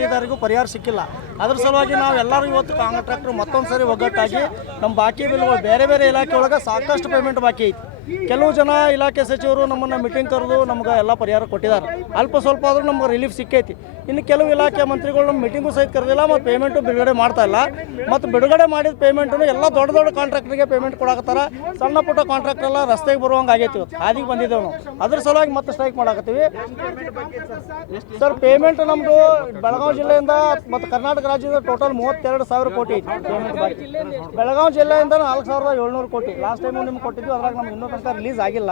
ಗುತ್ತಿಗೆದಾರಿಗೂ ಪರಿಹಾರ ಸಿಕ್ಕಿಲ್ಲ. ಅದ್ರ ಸಲುವಾಗಿ ನಾವು ಎಲ್ಲರೂ ಇವತ್ತು ಕಾಂಟ್ರಾಕ್ಟರ್ ಮತ್ತೊಂದು ಸರಿ ಒಗ್ಗಟ್ಟಾಗಿ ನಮ್ಮ ಬಾಕಿ ಬಿಲ್ಗಳು ಬೇರೆ ಬೇರೆ ಇಲಾಖೆ ಒಳಗೆ ಸಾಕಷ್ಟು ಪೇಮೆಂಟ್ ಬಾಕಿ ಐತಿ. ಕೆಲವು ಜನ ಇಲಾಖೆ ಸಚಿವರು ನಮ್ಮನ್ನು ಮೀಟಿಂಗ್ ಕರೆದು ನಮ್ಗೆ ಎಲ್ಲ ಪರಿಹಾರ ಕೊಟ್ಟಿದ್ದಾರೆ. ಅಲ್ಪ ಸ್ವಲ್ಪ ಆದರೂ ನಮ್ಗೆ ರಿಲೀಫ್ ಸಿಕ್ಕೈತಿ. ಇನ್ನು ಕೆಲವು ಇಲಾಖೆ ಮಂತ್ರಿಗಳು ನಮ್ಮ ಮೀಟಿಂಗು ಸಹಿತ ಕರೆದಿಲ್ಲ, ಮತ್ತು ಪೇಮೆಂಟು ಬಿಡುಗಡೆ ಮಾಡ್ತಾ ಇಲ್ಲ. ಮತ್ತು ಬಿಡುಗಡೆ ಮಾಡಿದ ಪೇಮೆಂಟನ್ನು ಎಲ್ಲ ದೊಡ್ಡ ದೊಡ್ಡ ಕಾಂಟ್ರಾಕ್ಟ್ರಿಗೆ ಪೇಮೆಂಟ್ ಕೊಡಾಕತ್ತಾರ. ಸಣ್ಣ ಪುಟ್ಟ ಕಾಂಟ್ರಾಕ್ಟ್ ಎಲ್ಲ ರಸ್ತೆಗೆ ಬರುವಂಗೆ ಆಗೈತಿ ಇವತ್ತು ಹಾದಿಗೆ ಬಂದಿದ್ದೇವೆ ನಾವು. ಅದ್ರ ಸಲುವಾಗಿ ಮತ್ತೆ ಸ್ಟ್ರೈಕ್ ಮಾಡಾಕತ್ತೀವಿ. ಸರ್ ಪೇಮೆಂಟ್ ನಮ್ಮದು ಬೆಳಗಾವಿ ಜಿಲ್ಲೆಯಿಂದ ಮತ್ತು ಕರ್ನಾಟಕ ರಾಜ್ಯದ ಟೋಟಲ್ ಮೂವತ್ತೆರಡು ಸಾವಿರ ಕೋಟಿ ಐತಿ. ಬೆಳಗಾವಿ ಜಿಲ್ಲೆಯಿಂದ ನಾಲ್ಕು ಸಾವಿರದ ಏಳ್ನೂರು ಕೋಟಿ. ಲಾಸ್ಟ್ ಟೈಮು ನಿಮ್ಗೆ ಕೊಟ್ಟಿದ್ವಿ, ಅದ್ರಾಗ ನಮ್ಗೆ ಇನ್ನೂ ತನಕ ರಿಲೀಸ್ ಆಗಿಲ್ಲ.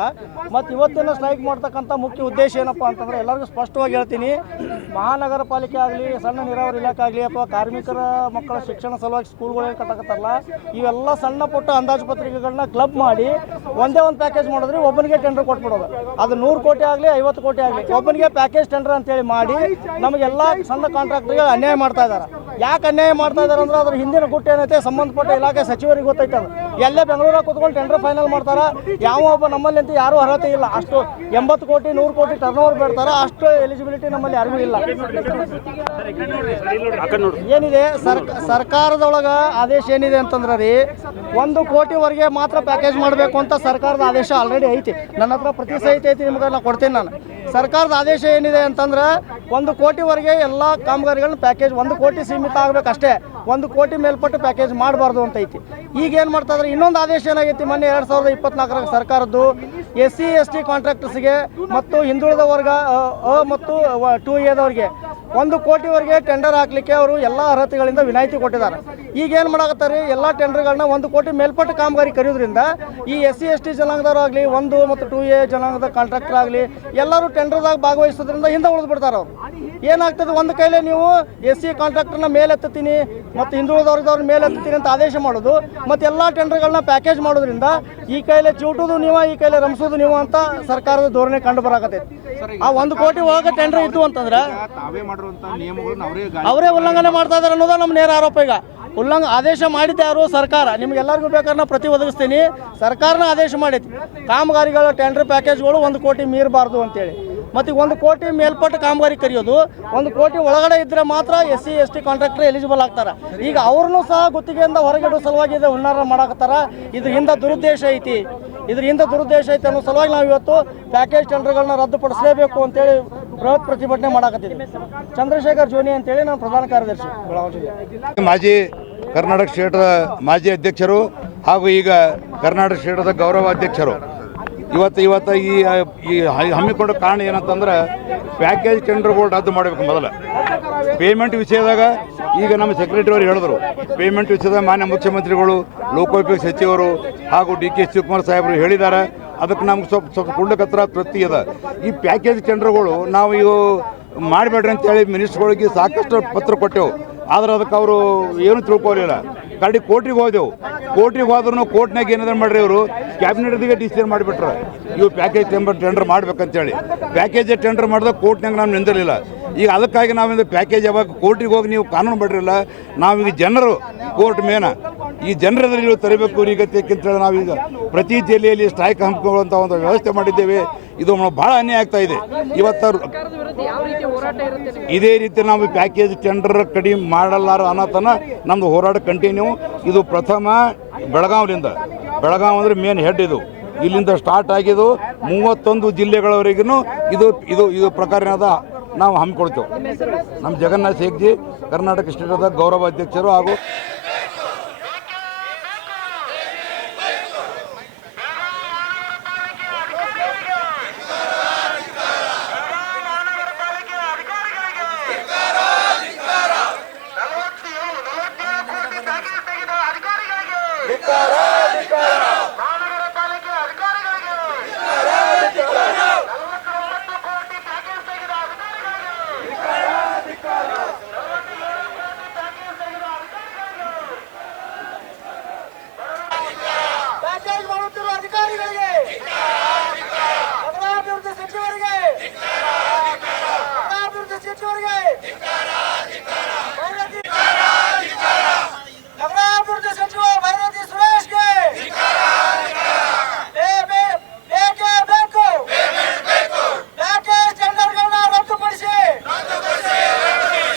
ಮತ್ತು ಇವತ್ತಿನ ಸ್ಟ್ರೈಕ್ ಮಾಡ್ತಕ್ಕಂಥ ಮುಖ್ಯ ಉದ್ದೇಶ ಏನಪ್ಪ ಅಂತಂದ್ರೆ ಎಲ್ಲರಿಗೂ ಸ್ಪಷ್ಟವಾಗಿ ಹೇಳ್ತೀನಿ ಮಹಾನಗರ ಪಾಲಿಕೆ ಆಗಲಿ, ಸಣ್ಣ ನೀರಾವರಿ ಇಲಾಖೆ ಆಗಲಿ ಅಥವಾ ಕಾರ್ಮಿಕರ ಮಕ್ಕಳ ಶಿಕ್ಷಣ ಸಲುವಾಗಿ ಸ್ಕೂಲ್ಗಳೇನು ಕಟ್ಟಕತ್ತಲ್ಲ ಇವೆಲ್ಲ ಸಣ್ಣ ಪುಟ್ಟ ಅಂದಾಜು ಪತ್ರಿಕೆಗಳನ್ನ ಕ್ಲಬ್ ಮಾಡಿ ಒಂದೇ ಒಂದು ಪ್ಯಾಕೇಜ್ ಮಾಡಿದ್ರೆ ಒಬ್ಬನಿಗೆ ಟೆಂಡರ್ ಕೊಟ್ಬಿಡೋದು. ಅದು ನೂರು ಕೋಟಿ ಆಗಲಿ, ಐವತ್ತು ಕೋಟಿ ಆಗಲಿ, ಒಬ್ಬನಿಗೆ ಪ್ಯಾಕೇಜ್ ಟೆಂಡರ್ ಅಂತೇಳಿ ಮಾಡಿ ನಮಗೆಲ್ಲ ಸಣ್ಣ ಕಾಂಟ್ರಾಕ್ಟ್ರಿಗೆ ಅನ್ಯಾಯ ಮಾಡ್ತಾ ಇದ್ದಾರೆ ಯಾಕೆ ಅನ್ಯಾಯ ಮಾಡ್ತಾ ಇದ್ದಾರೆ ಅಂದ್ರೆ ಅದ್ರ ಹಿಂದಿನ ಗುಟ್ಟು ಏನೈತೆ? ಸಂಬಂಧಪಟ್ಟ ಇಲಾಖೆ ಸಚಿವರಿಗೆ ಗೊತ್ತೈತೆ ಅದು. ಎಲ್ಲೇ ಬೆಂಗಳೂರಾಗ ಕುತ್ಕೊಂಡು ಟೆಂಡರ್ ಫೈನಲ್ ಮಾಡ್ತಾರ? ಯಾವ ಒಬ್ಬ ನಮ್ಮಲ್ಲಿ ಅಂತ ಯಾರೂ ಅರ್ಹತೆ ಇಲ್ಲ. ಅಷ್ಟು ಎಂಬತ್ತು ಕೋಟಿ, ನೂರು ಕೋಟಿ ಟರ್ನ್ ಓವರ್ ಬಿಡ್ತಾರ? ಅಷ್ಟು ಎಲಿಜಿಬಿಲಿಟಿ ನಮ್ಮಲ್ಲಿ ಯಾರಿಗೂ ಇಲ್ಲ. ಏನಿದೆ? ಸರ್ ಸರ್ಕಾರದೊಳಗ ಆದೇಶ ಏನಿದೆ ಅಂತಂದ್ರೆ ರೀ, ಒಂದು ಕೋಟಿವರೆಗೆ ಮಾತ್ರ ಪ್ಯಾಕೇಜ್ ಮಾಡಬೇಕು ಅಂತ ಸರ್ಕಾರದ ಆದೇಶ ಆಲ್ರೆಡಿ ಐತಿ. ನನ್ನ ಹತ್ರ ಪ್ರತಿ ಸಹಿತ ಐತಿ, ನಿಮ್ಗೆ ನಾನು ಕೊಡ್ತೀನಿ ನಾನು. ಸರ್ಕಾರದ ಆದೇಶ ಏನಿದೆ ಅಂತಂದ್ರೆ, ಒಂದು ಕೋಟಿವರೆಗೆ ಎಲ್ಲ ಕಾಮಗಾರಿಗಳನ್ನ ಪ್ಯಾಕೇಜ್ ಒಂದು ಕೋಟಿ ಸೀಮಿತ ಆಗಬೇಕಷ್ಟೇ ಒಂದು ಕೋಟಿ ಮೇಲ್ಪಟ್ಟು ಪ್ಯಾಕೇಜ್ ಮಾಡಬಾರ್ದು ಅಂತ ಐತಿ ಈಗ ಏನು ಮಾಡ್ತಾ ಇದ್ರೆ ಇನ್ನೊಂದು ಆದೇಶ ಏನಾಗೈತಿ? ಮೊನ್ನೆ ಎರಡು ಸಾವಿರದ ಇಪ್ಪತ್ನಾಲ್ಕರ ಸರ್ಕಾರದ್ದು ಎಸ್ ಸಿ ಎಸ್ ಟಿ ಕಾಂಟ್ರಾಕ್ಟರ್ಸ್ಗೆ ಮತ್ತು ಹಿಂದುಳಿದ ವರ್ಗ, ಅ ಮತ್ತು ಟು ಎದವ್ರಿಗೆ ಒಂದು ಕೋಟಿವರೆಗೆ ಟೆಂಡರ್ ಹಾಕಲಿಕ್ಕೆ ಅವರು ಎಲ್ಲ ಅರ್ಹತೆಗಳಿಂದ ವಿನಾಯಿತಿ ಕೊಟ್ಟಿದ್ದಾರೆ. ಈಗ ಏನು ಮಾಡಾಕತ್ತಾರೆ? ಎಲ್ಲ ಟೆಂಡರ್ಗಳನ್ನ ಒಂದು ಕೋಟಿ ಮೇಲ್ಪಟ್ಟು ಕಾಮಗಾರಿ ಕರೆಯೋದ್ರಿಂದ ಈ ಎಸ್ ಸಿ, ಎಸ್ ಟಿ ಜನಾಂಗದವ್ರು ಆಗಲಿ, ಒಂದು ಮತ್ತು ಟೂ ಎ ಜನಾಂಗದ ಕಾಂಟ್ರಾಕ್ಟರ್ ಆಗಲಿ, ಎಲ್ಲರೂ ಟೆಂಡರ್ದಾಗ ಭಾಗವಹಿಸೋದ್ರಿಂದ ಹಿಂದೆ ಉಳಿದ್ಬಿಡ್ತಾರೆ ಅವ್ರು. ಏನಾಗ್ತದೆ? ಒಂದು ಕೈಲೇ ನೀವು ಎಸ್ ಸಿ ಕಾಂಟ್ರಾಕ್ಟರ್ನ ಮೇಲೆತ್ತೀನಿ ಮತ್ತು ಹಿಂದುಳಿದವ್ರದವ್ರ ಮೇಲೆತ್ತೀನಿ ಅಂತ ಆದೇಶ ಮಾಡೋದು ಮತ್ತು ಎಲ್ಲ ಟೆಂಡರ್ಗಳನ್ನ ಪ್ಯಾಕೇಜ್ ಮಾಡೋದ್ರಿಂದ ಈ ಕೈಲೇ ಚೂಟೋದು ನೀವು, ಈ ಕೈಲೇ ರಮಿಸೋದು ನೀವು ಅಂತ ಸರ್ಕಾರದ ಧೋರಣೆ ಕಂಡು ಬರಾಕತ್ತೈತಿ. ಆ ಒಂದು ಕೋಟಿ ಒಳಗೆ ಟೆಂಡರ್ ಇತ್ತು ಅಂತಂದ್ರೆ ಅವರೇ ಉಲ್ಲಂಘನೆ ಮಾಡ್ತಾ ಇದಾರೆ ಅನ್ನೋದು ನಮ್ಮ ನೇರ ಆರೋಪ ಈಗ. ಉಲ್ಲಂಘ ಆದೇಶ ಮಾಡಿದ್ದೆ ಯಾರು? ಸರ್ಕಾರ. ನಿಮ್ಗೆಲ್ಲರಿಗೂ ಬೇಕಾದ್ರೆ ನಾ ಪ್ರತಿ ಒದಗಿಸ್ತೀನಿ. ಸರ್ಕಾರನ ಆದೇಶ ಮಾಡೈತಿ ಕಾಮಗಾರಿಗಳ ಟೆಂಡರ್ ಪ್ಯಾಕೇಜ್ಗಳು ಒಂದು ಕೋಟಿ ಮೀರಬಾರ್ದು ಅಂತೇಳಿ. ಮತ್ತು ಒಂದು ಕೋಟಿ ಮೇಲ್ಪಟ್ಟು ಕಾಮಗಾರಿ ಕರೆಯೋದು. ಒಂದು ಕೋಟಿ ಒಳಗಡೆ ಇದ್ದರೆ ಮಾತ್ರ S C, S T contractor eligible ಆಗ್ತಾರೆ. ಈಗ ಅವ್ರನ್ನೂ ಸಹ ಗುತ್ತಿಗೆಯಿಂದ ಹೊರಗಿಡೋ ಸಲುವಾಗಿ ಇದೆ ಹುನ್ನಾರ ಮಾಡಾಕತ್ತಾರ. ಇದರಿಂದ ದುರುದ್ದೇಶ ಐತಿ. ಇದ್ರ ಹಿಂದೆ ದುರುದ್ದೇಶ ಐತಿ ಅನ್ನೋ ಸಲುವಾಗಿ ನಾವು ಇವತ್ತು ಪ್ಯಾಕೇಜ್ ಟೆಂಡರ್ಗಳನ್ನ ರದ್ದುಪಡಿಸಲೇಬೇಕು ಅಂತೇಳಿ ಬೃಹತ್ ಪ್ರತಿಭಟನೆ ಮಾಡಾಕತ್ತಿದ್ದೀವಿ ಚಂದ್ರಶೇಖರ್ ಜೋನಿ ಅಂತೇಳಿ ನಾನು ಪ್ರಧಾನ ಕಾರ್ಯದರ್ಶಿ. ಬೆಳಗಾವಿ ಮಾಜಿ ಕರ್ನಾಟಕ ಕ್ಷೇತ್ರದ ಮಾಜಿ ಅಧ್ಯಕ್ಷರು ಹಾಗೂ ಈಗ ಕರ್ನಾಟಕ ಸ್ಟೇಟ್ರದ ಗೌರವ ಅಧ್ಯಕ್ಷರು. ಇವತ್ತು ಇವತ್ತು ಈ ಈ ಹಮ್ಮಿಕೊಂಡ ಕಾರಣ ಏನಂತಂದ್ರೆ ಪ್ಯಾಕೇಜ್ ಟೆಂಡರ್ಗಳು ರದ್ದು ಮಾಡಬೇಕು ಮೊದಲು. ಪೇಮೆಂಟ್ ವಿಷಯದಾಗ ಈಗ ನಮ್ಮ ಸೆಕ್ರೆಟರಿ ಅವರು ಹೇಳಿದ್ರು. ಪೇಮೆಂಟ್ ವಿಷಯದಾಗ ಮಾನ್ಯ ಮುಖ್ಯಮಂತ್ರಿಗಳು, ಲೋಕೋಪಯೋಗಿ ಸಚಿವರು ಹಾಗೂ ಡಿ ಕೆ ಶಿವಕುಮಾರ್ ಸಾಹೇಬರು ಹೇಳಿದ್ದಾರೆ. ಅದಕ್ಕೆ ನಮ್ಗೆ ಸ್ವಲ್ಪ ಸ್ವಲ್ಪ ಕುಳ್ಳಕತ್ರ ತೃಪ್ತಿ ಅದ. ಈ ಪ್ಯಾಕೇಜ್ ಟೆಂಡರ್ಗಳು ನಾವು ಇವು ಮಾಡಬೇಡ್ರಿ ಅಂತೇಳಿ ಮಿನಿಸ್ಟ್ರುಗಳಿಗೆ ಸಾಕಷ್ಟು ಪತ್ರ ಕೊಟ್ಟೆವು. ಆದ್ರೆ ಅದಕ್ಕೆ ಅವರು ಏನು ತಿಳ್ಕೊಲಿಲ್ಲ. ಕಡಿ ಕೋರ್ಟಿಗೆ ಹೋದೆವು. ಕೋರ್ಟಿಗೆ ಹೋದ್ರೂ ಕೋರ್ಟ್ನಾಗ ಏನಾದ್ರು ಮಾಡ್ರಿ ಇವರು? ಕ್ಯಾಬಿನೆಟ್ದಿಗೆ ಡಿಸಿಷನ್ ಮಾಡಿಬಿಟ್ರು. ಇವು ಪ್ಯಾಕೇಜ್ ಟೆಂಬರ್ ಟೆಂಡರ್ ಮಾಡ್ಬೇಕಂತೇಳಿ ಪ್ಯಾಕೇಜ್ ಟೆಂಡರ್ ಮಾಡಿದಾಗ ಕೋರ್ಟ್ನಾಗ ನಾವು ನಿಂದಿರಲಿಲ್ಲ. ಈಗ ಅದಕ್ಕಾಗಿ ನಾವಿಂದ ಪ್ಯಾಕೇಜ್ ಯಾವಾಗ ಕೋರ್ಟಿಗೆ ಹೋಗಿ ನೀವು ಕಾನೂನು ಮಾಡಿರಲ್ಲ, ನಾವೀಗ ಜನರು, ಕೋರ್ಟ್ ಮೇನ. ಈ ಜನರಲ್ಲಿ ನೀವು ತರಬೇಕು ನಾವು ನಾವೀಗ ಪ್ರತಿ ಜಿಲ್ಲೆಯಲ್ಲಿ ಸ್ಟ್ರೈಕ್ ಹಮ್ಮಿಕೊಳ್ಳುವಂಥ ಒಂದು ವ್ಯವಸ್ಥೆ ಮಾಡಿದ್ದೇವೆ. ಇದು ಭಾಳ ಅನ್ಯಾಯ ಆಗ್ತಾ ಇದೆ. ಇವತ್ತು ಇದೇ ರೀತಿ ನಾವು ಪ್ಯಾಕೇಜ್ ಟೆಂಡರ್ ಕಡಿಮೆ ಮಾಡಲಾರ ಅನ್ನೋತನ ನಮ್ಮದು ಹೋರಾಟ ಕಂಟಿನ್ಯೂ ಇದು ಪ್ರಥಮ ಬೆಳಗಾವಲಿಂದ. ಬೆಳಗಾವಿ ಅಂದರೆ ಮೇನ್ ಹೆಡ್ ಇದು. ಇಲ್ಲಿಂದ ಸ್ಟಾರ್ಟ್ ಆಗಿದ್ದು ಮೂವತ್ತೊಂದು ಜಿಲ್ಲೆಗಳವರೆಗೂ ಇದು ಇದು ಇದು ಪ್ರಕಾರನಾದ ನಾವು ಹಮ್ಮಿಕೊಳ್ತೇವೆ. ನಮ್ಮ ಜಗನ್ನಾಥ್ ಶೇಖ್ಜಿ ಕರ್ನಾಟಕ ಸ್ಟೇಟದ ಗೌರವ ಅಧ್ಯಕ್ಷರು ಹಾಗೂ caralho, Nicará!